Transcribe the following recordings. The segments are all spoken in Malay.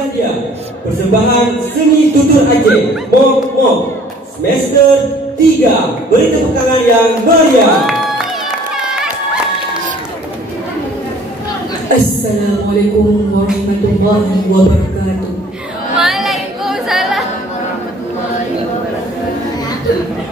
inilah dia persembahan seni tutur Aceh Mok Mok semester 3. Beri tepuk tangan yang meriah. Assalamualaikum warahmatullahi wabarakatuh. Waalaikumsalam warahmatullahi wabarakatuh.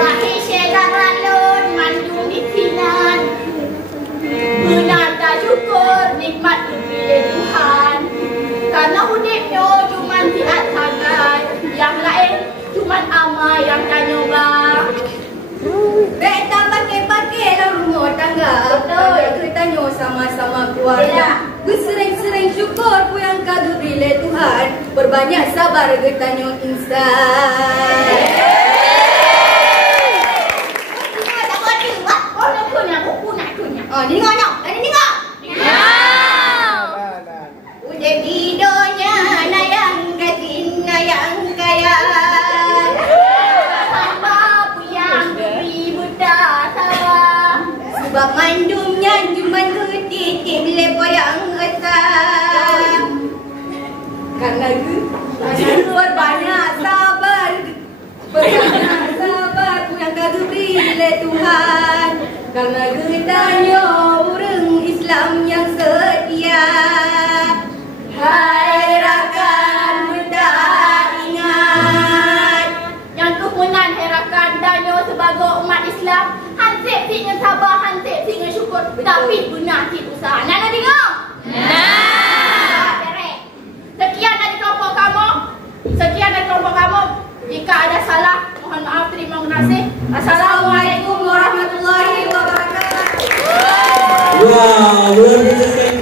Wahai bersama-sama keluarga. Bersering-sering syukur pu yang kadu beri Tuhan. Berbanyak sabar getanya insan. Oh, ni dengar tak? Ada dengar? Ya. Udah bidonya nayang gatin nayang kaya. Sama puyang beri buta sawa. Sebab mandumnya cuma ketitip lepoyang esam. Karena berbanyak sabar. Berbanyak sabar puyang kadu beri Tuhan. Karena getanya orang Islam yang setia. Hai rakan benda ingat, yang kepunan herakan danyo sebagai umat Islam. Hansip singa sabar, hansip singa syukur. Tapi guna hati usaha. Nak dengar? Nah. Sekian dari kelompok kamu. Sekian dari kelompok kamu. Jika ada salah, mohon maaf, terima kasih. Assalamualaikum warahmatullahi wabarakatuh. Wah, luar biasa sekali.